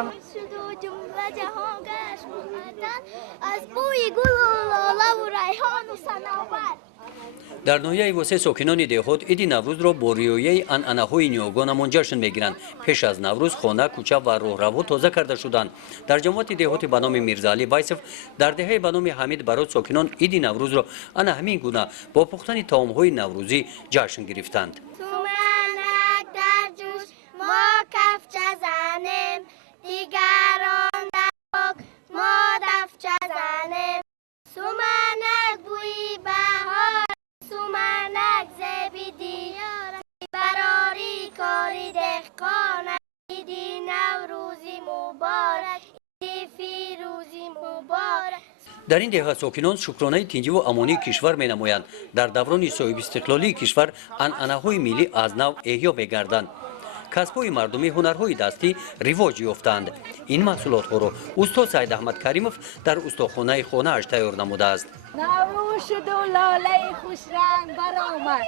شد و جمله جهان گشت مهتن از بوی گل و لاله و ریحان و صنوبر. در ناحیه واسه ساکنان دهات عید نوروز را با ریایه عنعنه‌های نیاگانمان جشن میگیرند. پیش از نوروز خانه، کوچه و راهرو تازه کرده شدند. در جماعت دهات به نام میرزاعلی وایسف در دهه به نام حمید برات ساکنان عید نوروز را آن همین گونه با پختن طعام‌های نوروزی جشن گرفتند. سومنک در جوش ما کفچه زنیم، دیگران در باغ ما دفچه زنیم. سومنک بوی بهار، سومنک زیبی دیار، براری کاری دهقان. عیدی نوروزی مبارک، عیدی فیروزی مبارک. در این دهه ساکنان شکرانه تنجی و امانی کشور می نمایند. در دوران صاحب استقلالی کشور عنعنه‌های ملی از نو احیا می‌گردند. کسب‌های مردمی، هنرهای دستی رواج یافتند. این محصولات را استاد سید احمد کریمов در استاخانه خانه‌اش تیار نموده است. نوروز شد و لاله خوش رنگ برآمد،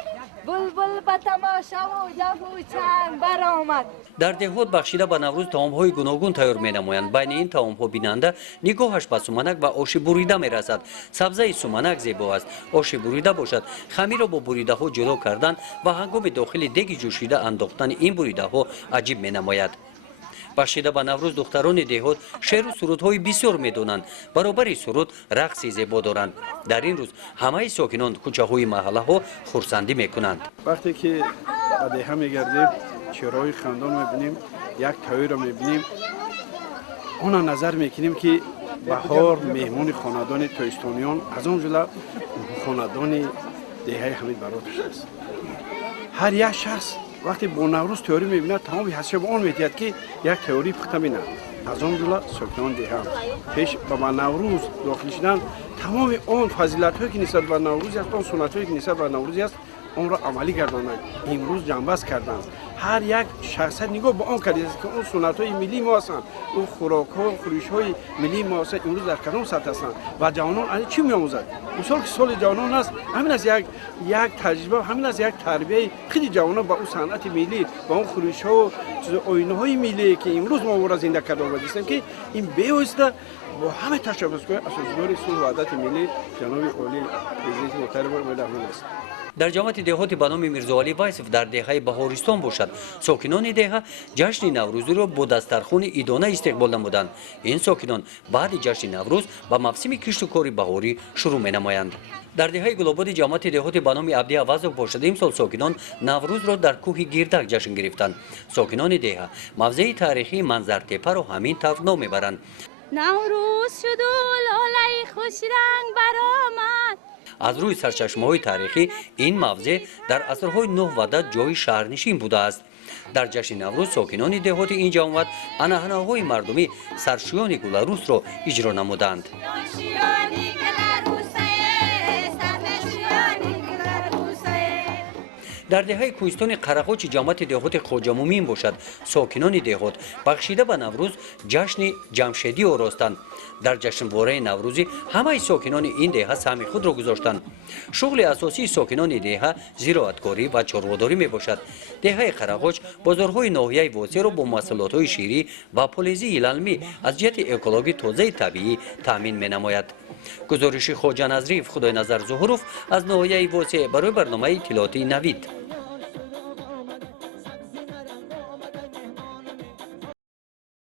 بلبل به تماشا و جگ و چنگ برآمد. در دهات بخشیده به نوروز طعام‌های گوناگون تیار می‌نمایند. بین این طعام‌ها بیننده نگاهش به سومنک و آش بریده می‌رسد. سبزه سومنک زیبا است. آش بریده باشد، خمیر را با بریده‌ها جدا کردن و هنگام داخل دیگ جوشیده انداختن این بریده‌ها عجیب می‌نماید. بخشیده به نوروز دختران دهات شعر و سرودهای بسیار می‌دانند. برابر سرود رقص زیبا دارند. در این روز همه ساکنان کوچه‌های محله‌ها خرسندی می‌کنند. وقتی که به دهه می‌گردیم چهره‌های خندان می‌بینیم، یک تایر رو می‌بینیم، اون نظر می‌کنیم که بهار مهمون خاندان تویستانیان از اون جمله خاندان دهه حمید براتش است. هر یک شخص وقتی با نوروز تئوری می‌بیند تمام حساب اون می‌دهد که یک تئوری پخته بینه. از اون جمله ساکنان دهه پیش به نوروز داخل شدن تمام اون فضیلت‌هایی که نسبت به نوروز است، اون سنت‌هایی که نسبت به نوروز است، اون را عملی گرداندند. امروز جنبست کردند. هر یک شخص نگاه به آن کرده است که اون سنت‌های ملی ما هستند، اون خوراک‌ها و خورش‌های ملی ما هستند، امروز در کدام سطح هستند و جوانان از چی می‌آموزند؟ مثال که سال جوانان است، همین از یک تجربه، همین از یک تربیت خیلی جوانان با اون صنعت ملی، با اون خورش‌ها و آیین‌های ملی که امروز ما را زنده کرده بودیم که این بی‌واسطه با همه تشبس‌های اساسدار صلح و وحدت ملی جناب عالی پرزیدنت محترم مدافعین است. در جامعه دهات به نام میرزاعلی وایسف در دهه بهارستان باشد. ساکنان دهه جشن نوروزی را با دسترخوان ایدانه استقبال نمودند. این ساکنان بعد جشن نوروز با موسم کشت و کار بهاری شروع می‌نمایند. در دهه گلاباد جماعت دهات به نام عبدی عوض باشد امسال ساکنان نوروز را در کوه گیردک جشن گرفتند. ساکنان دهه موضع تاریخی منظر تپه را همین طور نام میبرند. نوروز شد و لاله خوش رنگ برآمد. از روی سرچشمه‌های تاریخی این موضع در عصرهای نو و ده جای شهرنشین بوده است. در جشن نوروز ساکنان دهات این جماعت عنعنه‌های مردمی سرشیان گلروس را اجرا نمودند. در دهه کوهستان قرقاچ جماعت دهات خواجه مومین باشد. ساکنان دهات بخشیده به نوروز جشن جمشیدی آراستند. در جشنواره نوروزی همه ساکنان این دهه سهم خود را گذاشتند. شغل اساسی ساکنان دهه زراعتکاری و چارواداری می باشد. دهه قرقاچ بازارهای ناحیه واسع را با محصولات‌های شیری و پلیزی علمی از جهت اکولوژی تازه طبیعی تامین می نماید. گزارش خواجه نظریف خدای نظر ظهوروف از ناحیه واسع برای برنامه اطلاعاتی نوید.